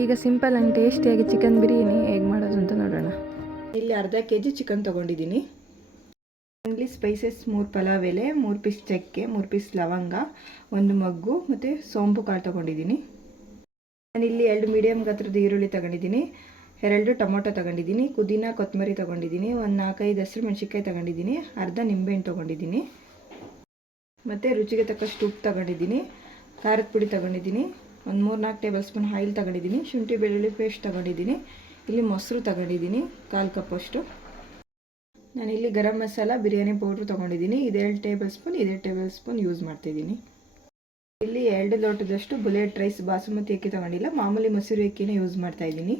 ಈಗ simple and ಟೇಸ್ಟಿಯಾಗಿ chicken biryani ಹೇಗೆ ಮಾಡೋದು ಅಂತ ನೋಡೋಣ. ಇಲ್ಲಿ ಅರ್ಧ kg ಚಿಕನ್ ತೊಗೊಂಡಿದ್ದೀನಿ. ಇಲ್ಲಿ ಸ್ಪೈಸಸ್ 3 ಪಲಾವ್ ಎಲೆ, 3 ಪೀಸ್ ಚಕ್ಕೆ, 3 ಪೀಸ್ ಲವಂಗ, 1 ಮಗ್ಗು ಮತ್ತು ಸೋಂಪು ಕಾಳು ತೊಗೊಂಡಿದ್ದೀನಿ. ನಾನಿಲ್ಲಿ 2 ಮೀಡಿಯಮ್ ಗಾತ್ರದ ಈರುಳ್ಳಿ ತೊಗೊಂಡಿದ್ದೀನಿ, 2 ಟೊಮೊಟೊ ತೊಗೊಂಡಿದ್ದೀನಿ, ಪುದೀನ ಕೊತ್ತಂಬರಿ ತೊಗೊಂಡಿದ್ದೀನಿ, 1 4-5 ಹಸಿರು ಮೆಣಸಿನ್ಕಾಯಿ ತೊಗೊಂಡಿದ್ದೀನಿ, ಅರ್ಧ ನಿಂಬೆಹಣ್ಣು ತೊಗೊಂಡಿದ್ದೀನಿ, ಮತ್ತು ರುಚಿಗೆ ತಕ್ಕಷ್ಟು ಉಪ್ಪು ತೊಗೊಂಡಿದ್ದೀನಿ, ಖಾರದ ಪುಡಿ ತೊಗೊಂಡಿದ್ದೀನಿ, ಒಂದು 3-4 ಟೇಬಲ್ ಸ್ಪೂನ್ ಆಯಿಲ್ ತೊಗೊಂಡಿದ್ದೀನಿ, ಶುಂಠಿ ಬೆಳ್ಳುಳ್ಳಿ ಪೇಸ್ಟ್ ತೊಗೊಂಡಿದ್ದೀನಿ, ಇಲ್ಲಿ ಮೊಸರು ತೊಗೊಂಡಿದ್ದೀನಿ 1/4 ಕಪ್ಪಷ್ಟು. ನಾನಿಲ್ಲಿ ಗರಂ ಮಸಾಲ ಬಿರಿಯಾನಿ ಪೌಡ್ರ್ ತೊಗೊಂಡಿದ್ದೀನಿ, ಇದು 2 ಟೇಬಲ್ ಸ್ಪೂನ್ ಯೂಸ್ ಮಾಡ್ತಿದ್ದೀನಿ. ಇಲ್ಲಿ 2 ಲೋಟದಷ್ಟು ಬುಲೆಟ್ ರೈಸ್ ಬಾಸುಮತಿ ಅಕ್ಕಿ ತೊಗೊಂಡಿಲ್ಲ, ಮಾಮೂಲಿ ಮೊಸರು ಅಕ್ಕಿನೇ ಯೂಸ್ ಮಾಡ್ತಾಯಿದ್ದೀನಿ.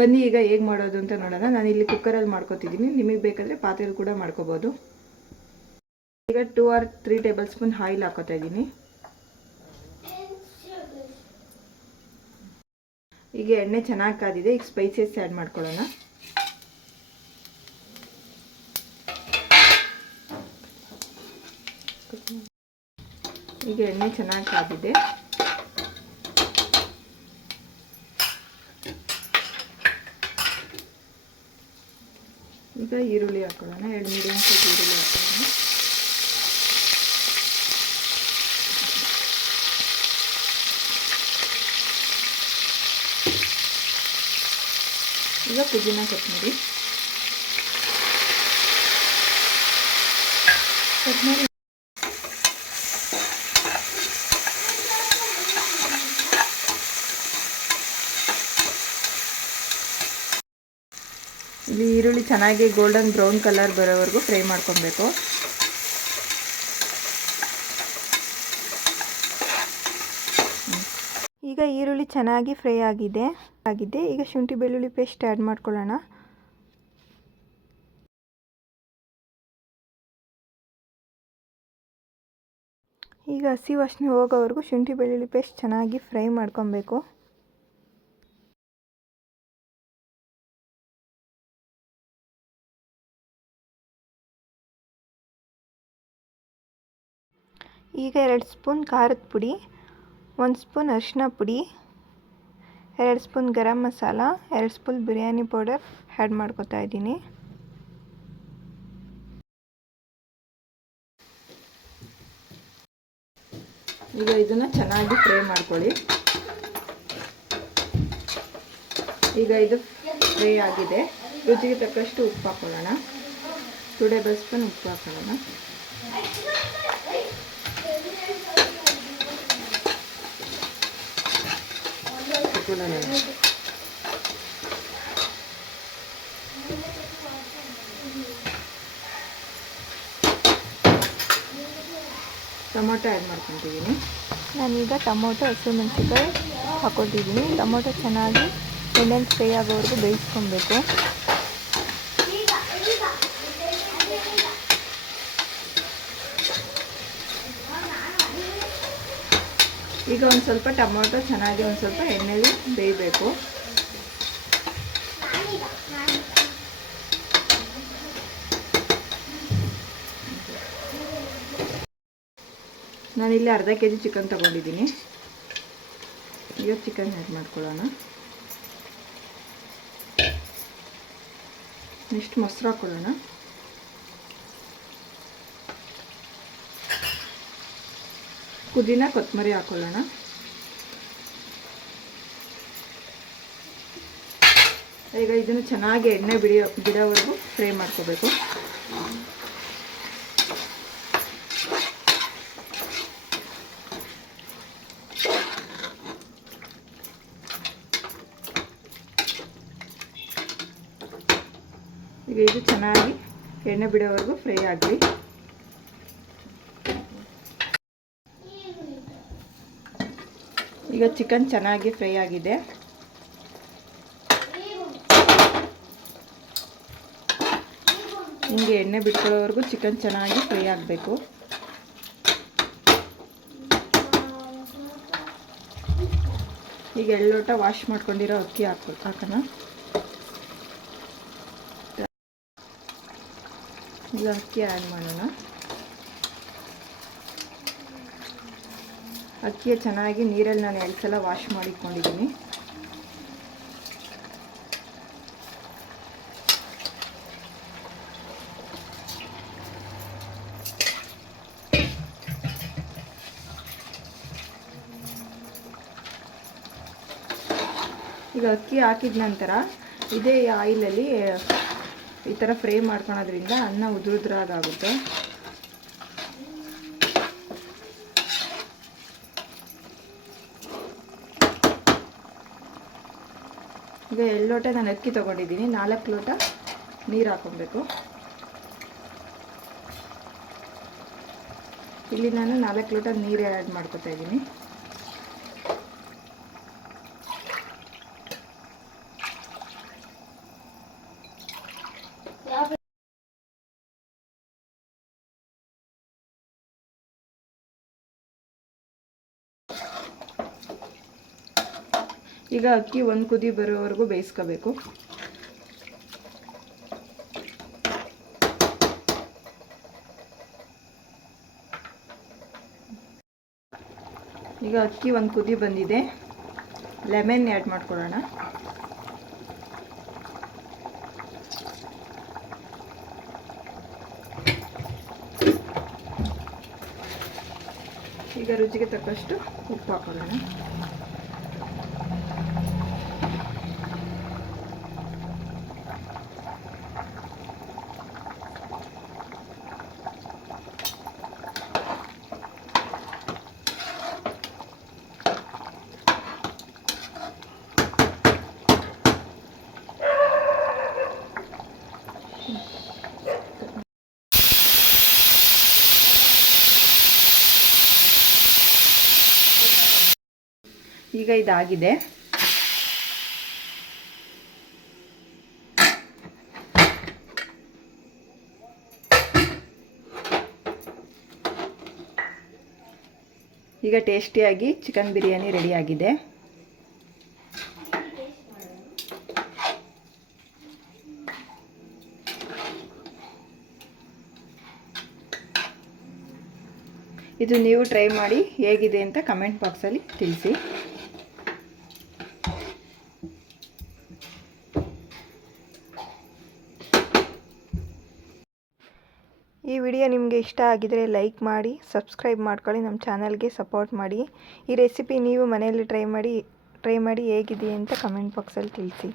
ಬನ್ನಿ ಈಗ ಹೇಗೆ ಮಾಡೋದು ಅಂತ ನೋಡೋಣ. ನಾನಿಲ್ಲಿ ಕುಕ್ಕರಲ್ಲಿ ಮಾಡ್ಕೊತಿದ್ದೀನಿ, ನಿಮಗೆ ಬೇಕಾದರೆ ಪಾತ್ರೆಯಲ್ಲಿ ಕೂಡ ಮಾಡ್ಕೋಬೋದು. ಈಗ 2 or 3 ಟೇಬಲ್ ಸ್ಪೂನ್ ಆಯಿಲ್ ಹಾಕೋತಾ ಇದ್ದೀನಿ. ಈಗ ಎಣ್ಣೆ ಚೆನ್ನಾಗಿ ಕಾದಿದೆ, ಈಗ ಸ್ಪೈಸಸ್ ಆ್ಯಡ್ ಮಾಡ್ಕೊಳ್ಳೋಣ. ಈಗ ಎಣ್ಣೆ ಚೆನ್ನಾಗಿ ಕಾದಿದೆ, ಈಗ ಈರುಳ್ಳಿ ಹಾಕೊಳ್ಳೋಣ. 2 ಮೀಡಿಯಮ್ ಸೈಜ್ ಈರುಳ್ಳಿ ಹಾಕೊಳ್ಳೋಣ. ಈಗ ಪುದೀನ ಕೊತ್ತಂಬರಿ ಇಲ್ಲಿ ಈರುಳ್ಳಿ ಚೆನ್ನಾಗಿ ಗೋಲ್ಡನ್ ಬ್ರೌನ್ ಕಲರ್ ಬರೋವರೆಗೂ ಫ್ರೈ ಮಾಡ್ಕೊಬೇಕು. ಈಗ ಈರುಳ್ಳಿ ಚೆನ್ನಾಗಿ ಫ್ರೈ ಆಗಿದೆ. ಈಗ ಶುಂಠಿ ಬೆಳ್ಳುಳ್ಳಿ ಪೇಸ್ಟ್ ಆ್ಯಡ್ ಮಾಡ್ಕೊಳ್ಳೋಣ. ಈಗ ಹಸಿ ವಾಸನೆ ಹೋಗೋವರೆಗೂ ಶುಂಠಿ ಬೆಳ್ಳುಳ್ಳಿ ಪೇಸ್ಟ್ ಚೆನ್ನಾಗಿ ಫ್ರೈ ಮಾಡ್ಕೊಬೇಕು. ಈಗ 2 ಸ್ಪೂನ್ ಖಾರದ ಪುಡಿ, 1 ಸ್ಪೂನ್ ಅರಿಶಿನ ಪುಡಿ, 2 spoon garam masala, 2 spoon biryani powder add ಮಾಡ್ಕೊತಾ ಇದ್ದೀನಿ. ಈಗ ಇದನ್ನು ಚೆನ್ನಾಗಿ ಫ್ರೈ ಮಾಡ್ಕೊಳ್ಳಿ. ಈಗ ಇದು ಫ್ರೈ ಆಗಿದೆ. ರುಚಿಗೆ ತಕ್ಕಷ್ಟು ಉಪ್ಪು ಹಾಕೊಳ್ಳೋಣ. 2 ಟೇಬಲ್ ಸ್ಪೂನ್ ಉಪ್ಪು ಹಾಕೊಳ್ಳೋಣ. ಟೊಮೊಟೊ ಆ್ಯಡ್ ಮಾಡ್ಕೊತಿದ್ದೀನಿ. ನಾನೀಗ ಟೊಮೊಟೊ ಹಸಿಮೆಣಸಿನ್ಕಾಯಿ ಹಾಕೊತಿದ್ದೀನಿ. ಟೊಮೊಟೊ ಚೆನ್ನಾಗಿ ಎಣ್ಣೆಲಿ ಫ್ರೈ ಆಗೋವರೆಗೂ ಬೇಯಿಸ್ಕೊಬೇಕು. ಈಗ ಒಂದು ಸ್ವಲ್ಪ ಟೊಮೊಟೊ ಚೆನ್ನಾಗಿ ಒಂದು ಸ್ವಲ್ಪ ಎಣ್ಣೆಲಿ ಬೇಯಬೇಕು. ನಾನಿಲ್ಲಿ ಅರ್ಧ kg ಚಿಕನ್ ತೊಗೊಂಡಿದ್ದೀನಿ. ಈಗ ಚಿಕನ್ ಆ್ಯಡ್ ಮಾಡ್ಕೊಳ್ಳೋಣ. ನೆಕ್ಸ್ಟ್ ಮೊಸರು ಹಾಕ್ಕೊಳ್ಳೋಣ. ಪುದೀನ ಕೊತ್ತಂಬರಿ ಹಾಕ್ಕೊಳ್ಳೋಣ. ಈಗ ಇದನ್ನು ಚೆನ್ನಾಗಿ ಎಣ್ಣೆ ಬಿಡೋವರೆಗೂ ಫ್ರೈ ಮಾಡ್ಕೋಬೇಕು. ಈಗ ಇದು ಚೆನ್ನಾಗಿ ಎಣ್ಣೆ ಬಿಡೋವರೆಗೂ ಫ್ರೈ ಆಗಲಿ. ಈಗ ಚಿಕನ್ ಚೆನ್ನಾಗಿ ಫ್ರೈ ಆಗಿದೆ. ಹಿಂಗೆ ಎಣ್ಣೆ ಬಿಟ್ಕೊಳ್ಳೋವರೆಗೂ ಚಿಕನ್ ಚೆನ್ನಾಗಿ ಫ್ರೈ ಆಗಬೇಕು. ಈಗ 2 ಲೋಟ ವಾಶ್ ಮಾಡ್ಕೊಂಡಿರೋ ಅಕ್ಕಿ ಹಾಕೋಣ. ಈಗ ಅಕ್ಕಿ ಆ್ಯಡ್ ಮಾಡೋಣ. ಅಕ್ಕಿಯ ಚೆನ್ನಾಗಿ ನೀರಲ್ಲಿ ನಾನು 2 ಸಲ ವಾಶ್ ಮಾಡಿಕೊಂಡಿದ್ದೀನಿ. ಈಗ ಅಕ್ಕಿ ಹಾಕಿದ ನಂತರ ಇದೇ ಆಯಿಲಲ್ಲಿ ಈ ಥರ ಫ್ರೈ ಮಾಡ್ಕೊಳೋದ್ರಿಂದ ಅನ್ನ ಉದುರುದ್ರಾಗುತ್ತೆ. ಈಗ 2 ಲೋಟ ನಾನು ಅಕ್ಕಿ ತೊಗೊಂಡಿದ್ದೀನಿ, 4 ಲೋಟ ನೀರು ಹಾಕೊಬೇಕು. ಇಲ್ಲಿ ನಾನು 4 ಲೋಟ ನೀರು ಆ್ಯಡ್ ಮಾಡ್ಕೊತಾ ಇದ್ದೀನಿ. ಈಗ ಅಕ್ಕಿ 1 ಕುದಿ ಬರೋವರೆಗೂ ಬೇಯಿಸ್ಕೋಬೇಕು. ಈಗ ಅಕ್ಕಿ 1 ಕುದಿ ಬಂದಿದೆ, ಲೆಮನ್ ಆ್ಯಡ್ ಮಾಡ್ಕೊಳ್ಳೋಣ. ಈಗ ರುಚಿಗೆ ತಕ್ಕಷ್ಟು ಉಪ್ಪು ಹಾಕೊಳ್ಳೋಣ. ಈಗ ಇದಾಗಿದೆ. ಈಗ ಟೇಸ್ಟಿಯಾಗಿ ಚಿಕನ್ ಬಿರಿಯಾನಿ ರೆಡಿಯಾಗಿದೆ. ಇದು ನೀವು ಟ್ರೈ ಮಾಡಿ ಹೇಗಿದೆ ಅಂತ ಕಮೆಂಟ್ ಬಾಕ್ಸಲ್ಲಿ ತಿಳಿಸಿ. ಈ ವಿಡಿಯೋ ನಿಮಗೆ ಇಷ್ಟ ಆಗಿದರೆ ಲೈಕ್ ಮಾಡಿ, ಸಬ್ಸ್ಕ್ರೈಬ್ ಮಾಡ್ಕೊಳ್ಳಿ, ನಮ್ಮ ಚಾನಲ್ಗೆ ಸಪೋರ್ಟ್ ಮಾಡಿ. ಈ ರೆಸಿಪಿ ನೀವು ಮನೆಯಲ್ಲಿ ಟ್ರೈ ಮಾಡಿ ಹೇಗಿದೆ ಅಂತ ಕಮೆಂಟ್ ಬಾಕ್ಸಲ್ಲಿ ತಿಳಿಸಿ.